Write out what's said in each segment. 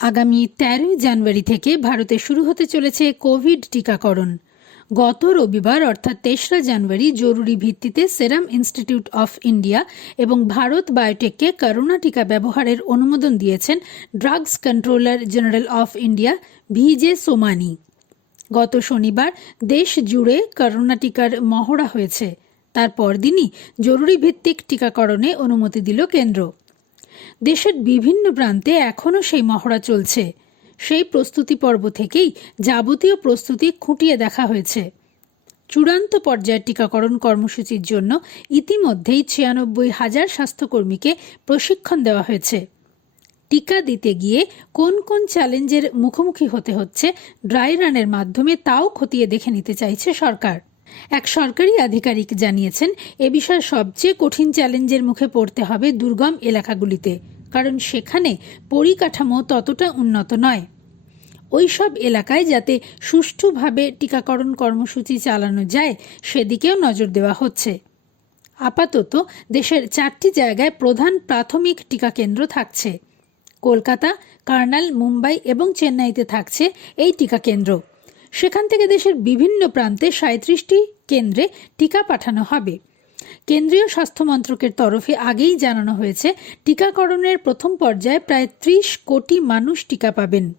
আগামী তেরোই জানুয়ারি থেকে ভারতে শুরু হতে চলেছে কোভিড টিকাকরণ। গত রবিবার অর্থাৎ তেসরা জানুয়ারি জরুরি ভিত্তিতে সেরাম ইনস্টিটিউট অফ ইন্ডিয়া এবং ভারত বায়োটেককে করোনা টিকা ব্যবহারের অনুমোদন দিয়েছেন drugs controller general of India V G Somani. গত শনিবার দেশ জুড়ে করোনা টিকার মহড়া হয়েছে। তার পরদিনই জরুরি ভিত্তিক টিকাকরণে অনুমতি দিল কেন্দ্র। দেশের বিভিন্ন প্রান্তে এখনও সেই মহড়া চলছে। সেই প্রস্তুতি পর্ব থেকেই যাবতীয় প্রস্তুতি খুঁটিয়ে দেখা হয়েছে। চূড়ান্ত পর্যায়ের টিকাকরণ কর্মসূচির জন্য ইতিমধ্যেই ছিয়ানব্বই হাজার স্বাস্থ্যকর্মীকে প্রশিক্ষণ দেওয়া হয়েছে। টিকা দিতে গিয়ে কোন কোন চ্যালেঞ্জের মুখোমুখি হতে হচ্ছে, ড্রাই রানের মাধ্যমে তাও খতিয়ে দেখে নিতে চাইছে সরকার। এক সরকারি আধিকারিক জানিয়েছেন, এ বিষয়ে সবচেয়ে কঠিন চ্যালেঞ্জের মুখে পড়তে হবে দুর্গম এলাকাগুলিতে, কারণ সেখানে পরিকাঠামো ততটা উন্নত নয়। ওই সব এলাকায় যাতে সুষ্ঠুভাবে টিকাকরণ কর্মসূচি চালানো যায়, সেদিকেও নজর দেওয়া হচ্ছে। আপাতত দেশের চারটি জায়গায় প্রধান প্রাথমিক টিকা কেন্দ্র থাকছে। কলকাতা, কার্নাল, মুম্বাই এবং চেন্নাইতে থাকছে এই টিকা কেন্দ্র। সেখান থেকে দেশের বিভিন্ন প্রান্তে সাঁত্রিশটি কেন্দ্রে টিকা পাঠানো হবে। কেন্দ্রীয় স্বাস্থ্য মন্ত্রকের তরফে আগেই জানানো হয়েছে, টিকাকরণের প্রথম পর্যায়ে প্রায় ত্রিশ কোটি মানুষ টিকা পাবেন।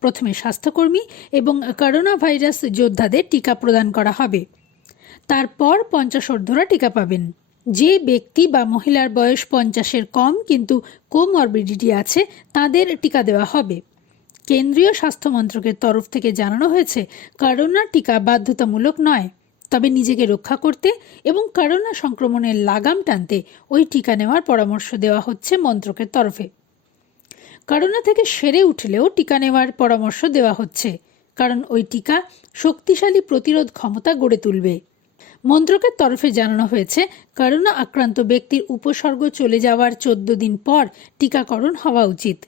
প্রথমে স্বাস্থ্যকর্মী এবং করোনা ভাইরাস যোদ্ধাদের টিকা প্রদান করা হবে। তারপর পঞ্চাশোর্ধরা টিকা পাবেন। যে ব্যক্তি বা মহিলার বয়স পঞ্চাশের কম কিন্তু কোমরবিডিটি আছে, তাদের টিকা দেওয়া হবে। কেন্দ্রীয় স্বাস্থ্য মন্ত্রকের তরফ থেকে জানানো হয়েছে, করোনা টিকা বাধ্যতামূলক নয়। তবে নিজেকে রক্ষা করতে এবং করোনা সংক্রমণের লাগাম টানতে ওই টিকা নেওয়ার পরামর্শ দেওয়া হচ্ছে মন্ত্রকের তরফে। করোনা থেকে সেরে উঠলেও টিকা নেওয়ার পরামর্শ দেওয়া হচ্ছে, কারণ ওই টিকা শক্তিশালী প্রতিরোধ ক্ষমতা গড়ে তুলবে। মন্ত্রকের তরফে জানানো হয়েছে, করোনা আক্রান্ত ব্যক্তির উপসর্গ চলে যাওয়ার চোদ্দ দিন পর টিকাকরণ হওয়া উচিত।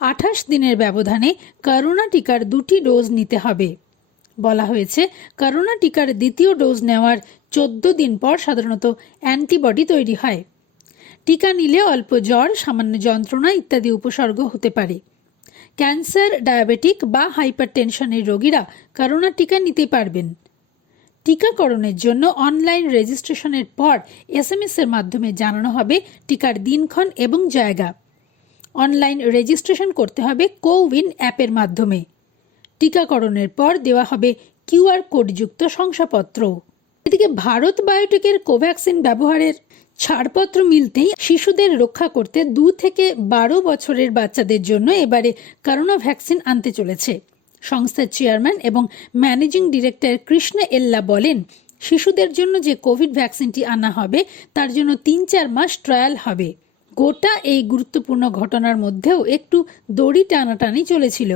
আঠাশ দিনের ব্যবধানে করোনা টিকার দুটি ডোজ নিতে হবে। বলা হয়েছে, করোনা টিকার দ্বিতীয় ডোজ নেওয়ার চোদ্দ দিন পর সাধারণত অ্যান্টিবডি তৈরি হয়। টিকা নিলে অল্প জ্বর, সামান্য যন্ত্রণা ইত্যাদি উপসর্গ হতে পারে। ক্যান্সার, ডায়াবেটিক বা হাইপার টেনশনের রোগীরা করোনা টিকা নিতে পারবেন। টিকাকরণের জন্য অনলাইন রেজিস্ট্রেশনের পর এসএমএস এর মাধ্যমে জানানো হবে টিকার দিনক্ষণ এবং জায়গা। অনলাইন রেজিস্ট্রেশন করতে হবে কোউইন অ্যাপের মাধ্যমে। টিকাকরণের পর দেওয়া হবে কিউআর কোডযুক্ত শংসাপত্র। এদিকে ভারত বায়োটেকের কোভ্যাক্সিন ব্যবহারের ছাড়পত্র মিলতেই শিশুদের রক্ষা করতে দু থেকে বারো বছরের বাচ্চাদের জন্য এবারে করোনা ভ্যাকসিন আনতে চলেছে। সংস্থার চেয়ারম্যান এবং ম্যানেজিং ডিরেক্টর কৃষ্ণ এল্লা বলেন, শিশুদের জন্য যে কোভিড ভ্যাকসিনটি আনা হবে, তার জন্য তিন চার মাস ট্রায়াল হবে। গোটা এই গুরুত্বপূর্ণ ঘটনার মধ্যেও একটু দড়ি টানাটানি চলেছিল।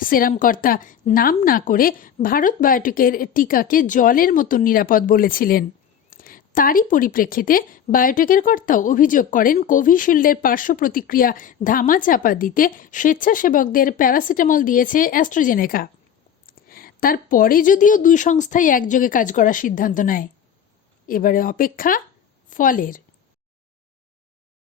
সেরাম কর্তা নাম না করে ভারত বায়োটেকের টিকাকে জলের মতো নিরাপদ বলেছিলেন। তারই পরিপ্রেক্ষিতে বায়োটেকের কর্তাও অভিযোগ করেন, কোভিশিল্ডের পার্শ্ব প্রতিক্রিয়া ধামাচাপা দিতে স্বেচ্ছাসেবকদের প্যারাসিটামল দিয়েছে অ্যাস্ট্রোজেনেকা। তারপরে যদিও দুই সংস্থাই একযোগে কাজ করার সিদ্ধান্ত নেয়। এবারে অপেক্ষা ফলের।